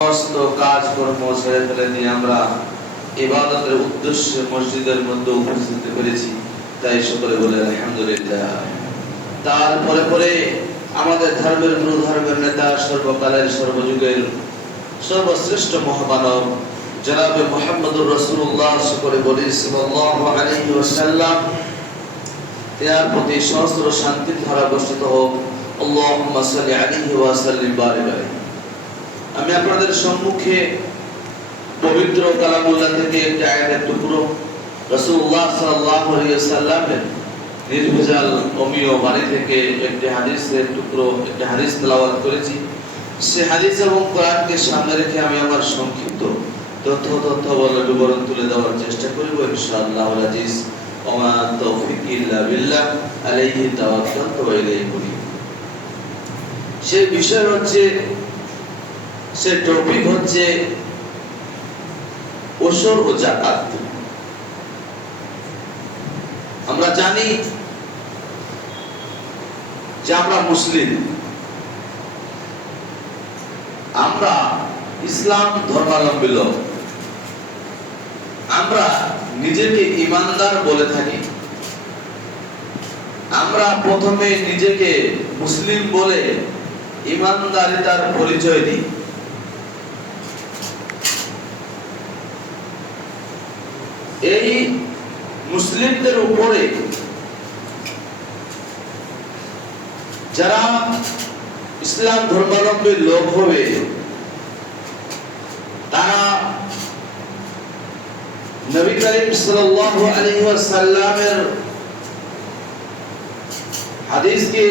সমস্ত কাজকর্ম ছেড়ে ফেলে দিয়ে আমরা ইবাদতের উদ্দেশ্যে মসজিদের মধ্যে উপস্থিত হয়েছি, তাই সকলে বলে আলহামদুলিল্লাহ। তারপরে পরে আমাদের ধর্মের গুরু, ধর্মের নেতা, সর্বকালের সর্বযুগের সর্বশ্রেষ্ঠ মহামানব জনাবে মুহাম্মদুর রাসূলুল্লাহ সকলে বলি সাল্লাল্লাহু আলাইহি ওয়াসাল্লাম, তার প্রতি সহস্র শান্তির ধারা বর্ষিত হোক। আল্লাহুম্মা সাল্লি আলাইহি ওয়া সাল্লিম বারিক আলাইহি। আমি আপনাদের সম্মুখে পবিত্র কালামুল্লাহ থেকে একটি আয়াতের টুকরো, রাসূলুল্লাহ সাল্লাল্লাহু আলাইহি ওয়াসাল্লামের নির্ভেজাল অমীয় বাণী থেকে একটি হাদিসের টুকরো, একটি হাদিস তেলাওয়াত করেছি। সে হাদিস এবং কোরআনকে সামনে রেখে আমি আমার সংক্ষিপ্ত তথ্য বিবরণ তুলে দেওয়ার চেষ্টা করব ইনশাআল্লাহ আজিজ। ওমা তৌফিক ইল্লা বিল্লাহ, আলাইহি তাওয়াক্কালতু ওয়া ইলাইহি উনীব। সেই বিষয় হচ্ছে, সে টপিক হচ্ছে ওশর ও যাকাত। আমরা জানি যে আমরা মুসলিম, আমরা ইসলাম ধর্মাবলম্বী লোক, আমরা নিজেকে ঈমানদার বলে থাকি। আমরা প্রথমে নিজেকে মুসলিম বলে ঈমানদারিতার পরিচয় দিই। এই মুসলিমদের উপরে যারা ইসলাম ধর্মাবলম্বী লোক হবে, তারা নবী করিম সাল্লাল্লাহু আলাইহি ওয়াসাল্লামের হাদিসকে,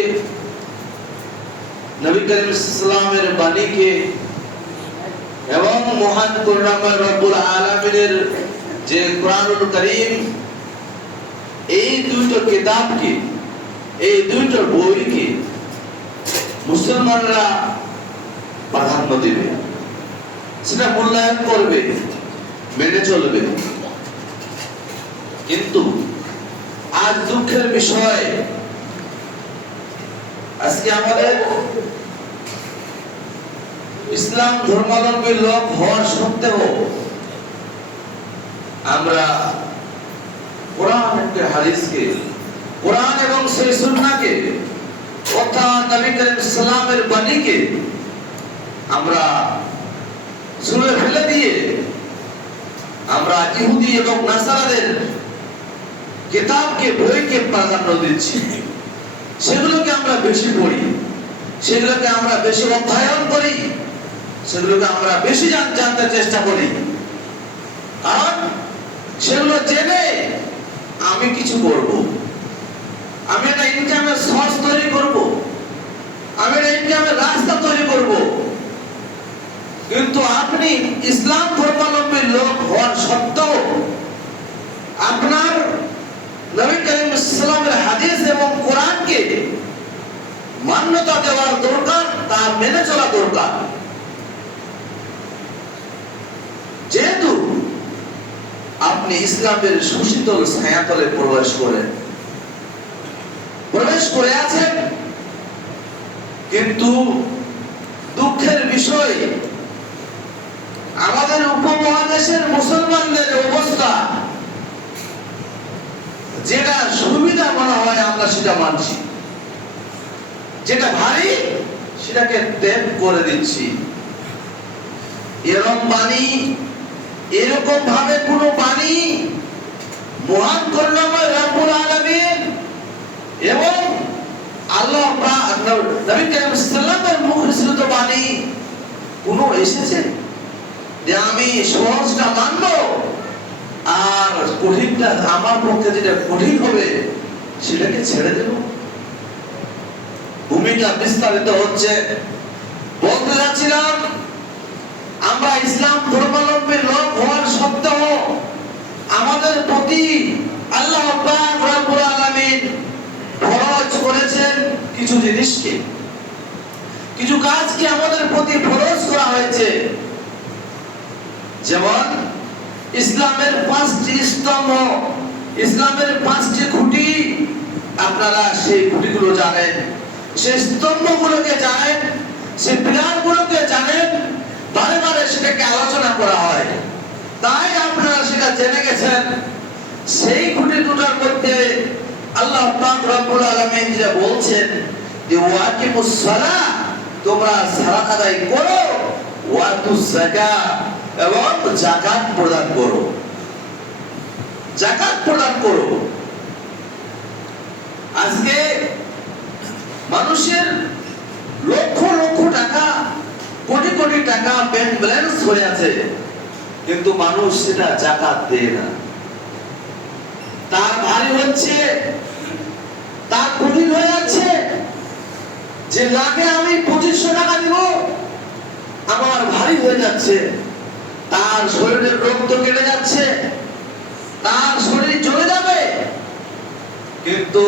নবী করিম সাল্লাল্লাহু বাণীকে এবং মহান করুণাময় রব্বুল আলামিনের যে কোরআনুল কারীম, এই দুটো কিতাবকে, এই দুটো বইকে মুসলমানরা প্রাধান্য দিবে, সেটা মূল্যায়ন করবে, মেনে চলবে। কিন্তু আজ দুঃখের বিষয়, আজকে আমাদের ইসলাম ধর্মাবলম্বী লোক হওয়ার সত্ত্বেও আমরা কোরআন এবং হাদিসকে, কোরআন এবং সেই সুন্নাহকে অর্থাৎ নবী করিম সাল্লাল্লাহু আলাইহি বাণীকে আমরা ছুঁড়ে ফেলে দিয়ে আমরা ইহুদি এবং নাসারাদের কিতাবকে, বইকে প্রাধান্য দিচ্ছি। সেগুলোকে আমরা বেশি পড়ি, সেগুলোকে আমরা বেশি অধ্যয়ন করি, সেগুলোকে আমরা বেশি জানতে চেষ্টা করি। আর সেগুলো জেনে আমি কিছু করব, আমি একটা ইনকামের সোর্স তৈরি করব, আমি একটা ইনকামের রাস্তা তৈরি করব। কিন্তু আপনি ইসলাম ধর্মাবলম্বী লোক হওয়ার সত্ত্বেও আপনার নবী করিম সাল্লাল্লাহু আলাইহি হাদিস এবং কোরআনকে মান্যতা দেওয়ার দরকার, তা মেনে চলা দরকার। যেহেতু আপনি ইসলামের সুশীতল ছায়াতলে প্রবেশ করে আছেন, কিন্তু দুঃখের বিষয় আমাদের উপমহাদেশের মুসলমানদের অবস্থা, যেটা সুবিধা মনে হয় আমরা সেটা মানছি, যেটা ভারী সেটাকে ত্যাগ করে দিচ্ছি। এরকম বাণী, এরকম ভাবে কোন বাণী মহান করুণাময় রব্বুল আলামিন এবং আল্লাহ নবী করিম সাল্লাল্লাহু আলাইহি মুখনিসৃত বাণী কোন এসেছে যে আমি সহজটা মানবো আর কঠিনটা, আমার পক্ষে যেটা কঠিন হবে সেটাকে ছেড়ে দেব? ভূমিকা বিস্তারিত হচ্ছে। বলতে যাচ্ছিলাম, আমরা ইসলাম ধর্মাবলম্বী লোক হওয়ার সত্ত্বেও আমাদের প্রতি আল্লাহ পাক রব্বুল আলামিন ফরজ করেছেন কিছু জিনিসকে, কিছু কাজকে আমাদের প্রতি ফরজ করা হয়েছে। যেমন ইসলামের 5টি স্তম্ভ, ইসলামের 5টি খুঁটি, আপনারা সেই খুঁটিগুলো জানেন, সেই স্তম্ভগুলোকে জানেন, সেই পিলারগুলোকে জানেন, বারে বারে দিয়েছেন, সেই খুঁটি দুটার মধ্যে আল্লাহ পাক রব্বুল আলামিন যা বলছেন যে ওয়াকিমুস সালাহ, তোমরা সালাত আদায় করো, ওয়াতুজ যাকাত, এবং যাকাত প্রদান করো, যাকাত প্রদান করো। আজকে মানুষের লক্ষ লক্ষ টাকা, কোটি কোটি টাকা ব্যাংক ব্যালেন্স হয়ে আছে, কিন্তু মানুষ সেটা যাকাত দেয় না। তার ভারী হচ্ছে, তার কঠিন হয়ে যাচ্ছে যে লাগে আমি 2500 টাকা দিব, আমার ভারী হয়ে যাচ্ছে। তার শরীরের রোগ তো কেটে যাচ্ছে, তার শরীর চলে যাবে, কিন্তু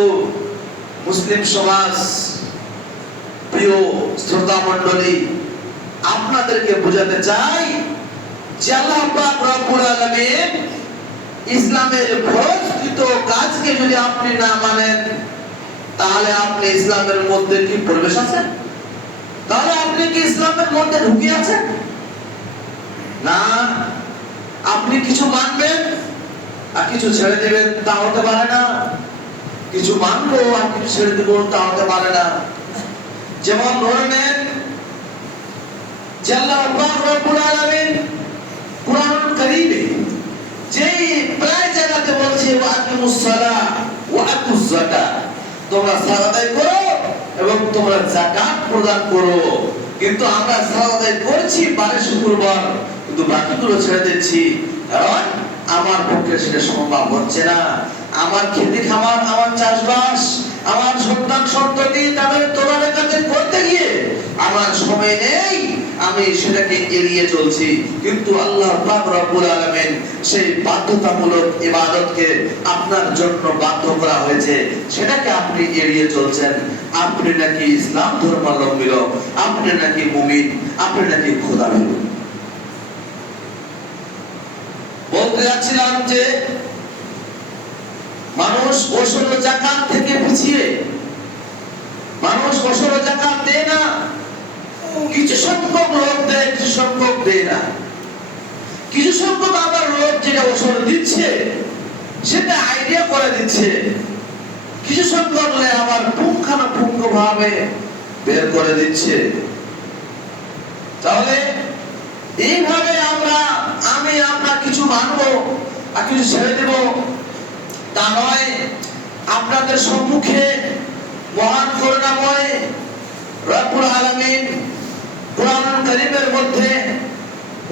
মুসলিম সমাজ, প্রিয় শ্রোতা মণ্ডলী, আপনাদেরকে বোঝাতে চাই যে আল্লাহ পাক রব্বুল আলামিন ইসলামের ফরজকৃত কাজকে যদি আপনি না মানেন, তাহলে আপনি ইসলামের মধ্যে কি প্রবেশ আছেন? তাহলে আপনি কি ইসলামের মধ্যে ঢুকে আছেন? না, আপনি কিছু মানবেন আর কিছু ছেড়ে দিবেন, তা হতে পারে না। কিছু মানবো আর কিছু ছেড়ে দেবো, তা হতে পারে না। যেমন ধরে নেন যে আল্লাহ পাক রব্বুল আলামিন কুরআন কারীমে যেই প্রায় জায়গাতে বলছে ওয়াকিমুস সালাহ ওয়া আতুজ যাকাত, তোমরা সালাত আদায় করো এবং তোমরা যাকাত প্রদান করো, কিন্তু আমরা সালাত আদায় করছি বারে শুক্রবার, কিন্তু বাকিগুলো ছেড়ে দিচ্ছি, কারণ আমার পক্ষে সেটা সম্ভব হচ্ছে না। আমার খেতে খামার, আমার চাষবাস, আমার সন্তান সন্ততি তাদের তোলার কাছে করতে গিয়ে আমার সময় নেই, আমি সেটাকে এড়িয়ে চলছি। কিন্তু আল্লাহ পাক রব্বুল আলামিন সেই বাধ্যতামূলক ইবাদতকে আপনার জন্য বাধ্য করা হয়েছে, সেটাকে আপনি এড়িয়ে চলছেন। আপনি নাকি ইসলাম ধর্মাবলম্বী, আপনি নাকি মুমিন, আপনি নাকি খোদা ভীরু। বলতে যাচ্ছিলাম যে মানুষ ওসর যাকাত থেকে পিছিয়ে, মানুষ ওসর যাকাত দেয় না। কিছু সংখ্যক লোক দেয়, কিছু সংখ্যক দেয় না। কিছু সংখ্যক আবার লোক যেটা ওসর দিচ্ছে সেটা আইডিয়া করে দিচ্ছে, কিছু সংখ্যক লোক আবার পুঙ্খানুপুঙ্খ ভাবে বের করে দিচ্ছে। তাহলে এইভাবে আমি আপনার কিছু মানবো আর কিছু ছেড়ে দেব, তা নয়। আপনাদের সম্মুখে মহান করুণাময় রব্বুল আলামিন কুরআন কারীমের মধ্যে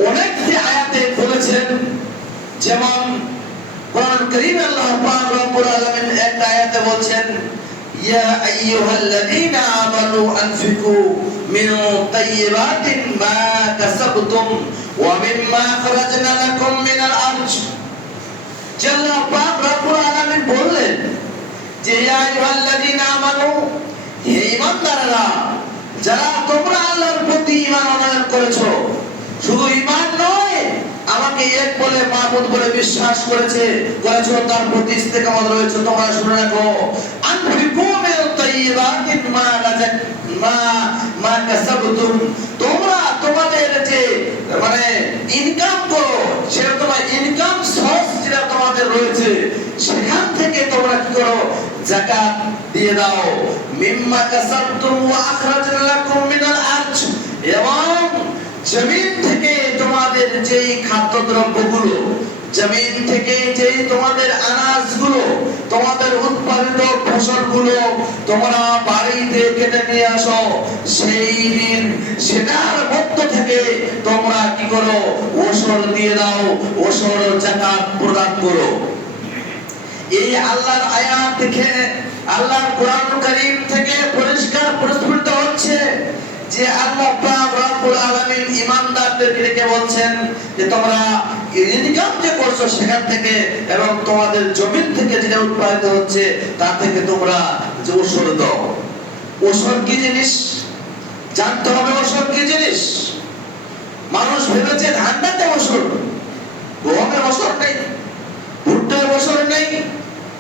অনেকটি আয়াতে বলেছেন। যেমন কুরআন কারীমে আল্লাহ পাক রব্বুল আলামিন একটা আয়াতে বলছেন, ইয়া আইয়ুহাল্লাযীনা আমানু আনফিকু মিন তাইয়্যিবাতিন মা কাসাবতুম ওয়া মিম্মা খরাজনা লাকুম মিনাল আরজ। আল্লাহ পাক রব্বুল আলামিন বললেন যে ইয়া আইয়ুহাল্লাযীনা আমানু, হে ঈমানদাররা, যারা তোমরা আল্লাহর প্রতি ঈমান আনয়ন করেছো, শুধু ঈমান নয়, আমাকে এক বলে মাবুদ বলে বিশ্বাস করেছো, তার প্রতি ইস্তেকামত রয়েছে, তোমরা শুনে রাখো, আনফিকু মিন তাইয়্যিবাতিন মা কাসাবতুম, তোমরা তোমাদের যে ইনকাম করো, সেটা তোমার ইনকাম সোর্স যেটা তোমাদের রয়েছে, সেখান থেকে তোমরা কি করো, যাকাত দিয়ে দাও। মিম্মা কাসাবতুম ওয়া আখরাজনা লাকুম মিনাল আরজ, এবং জমিন থেকে তোমাদের যেই খাদ্যদ্রব্যগুলো, জমিন থেকে যেই তোমাদের আনাজগুলো, তোমাদের উৎপাদিত ফসলগুলো তোমরা বাড়িতে কেটে নিয়ে আসো, সেই দিন সেটার মধ্য থেকে তোমরা কি করো, ওসর দিয়ে দাও, ওসর যাকাত প্রদান করো। এই আল্লাহর আয়াত থেকে, আল্লাহর কোরআন কারীম থেকে পরিষ্কার প্রস্ফুটিত হচ্ছে যে আল্লাহ পাক রব্বুল আলামিন ঈমানদারদেরকে ডেকে বলছেন যে তোমরা ইনকাম যে করছো সেখান থেকে এবং তোমাদের জমিন থেকে যেটা উৎপাদিত হচ্ছে তা থেকে তোমরা যে ওসর দাও। ওসর কি জিনিস জানতে হবে। ওসর কি জিনিস? মানুষ ভেবেছে ধানটাতে ওসর, গমের ওসর নেই, ভুট্টার ওসর নেই,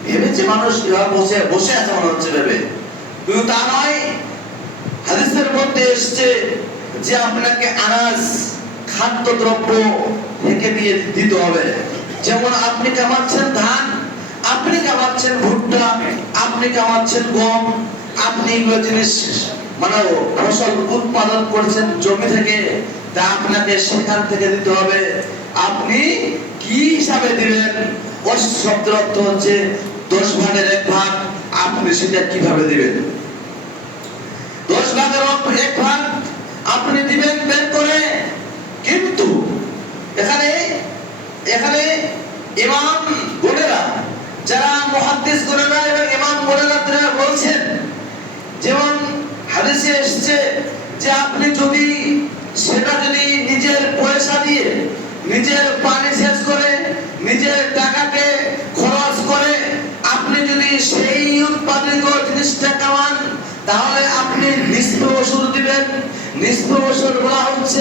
ভেবেছে মানুষ বসে বসে আছে মনে হচ্ছে ভেবে, কিন্তু তা নয়। হাদিসের মধ্যে এসেছে যে আপনাকে আনাজ, খাদ্যদ্রব্য থেকে দিয়ে দিতে হবে। যেমন আপনি কামাচ্ছেন ধান, আপনি কামাচ্ছেন ভুট্টা, আপনি কামাচ্ছেন গম, আপনি এগুলো জিনিস মানে ফসল উৎপাদন করছেন জমি থেকে, তা আপনাকে সেখান থেকে দিতে হবে। আপনি কি হিসাবে দিবেন? ওয়াসিত শব্দের অর্থ হচ্ছে 10 ভাগের 1 ভাগ। আপনি সেটা কিভাবে দিবেন? 10 ভাগের 1 ভাগ আপনি দিবেন বের করে। কিন্তু এখানে ইমাম বোনেরা, যারা মুহাদ্দিস বোনেরা এবং ইমাম বোনেরা তারা বলছেন, যেমন হাদিসে এসেছে যে আপনি যদি সেটা যদি নিজের পয়সা দিয়ে, নিজের পানি শেষ করে, নিজের টাকাকে খরচ করে আপনি যদি সেই উৎপাদিত জিনিসটা কামান, তাহলে আপনি নিসফে ওশর দিবেন। নিসফে ওশর বলা হচ্ছে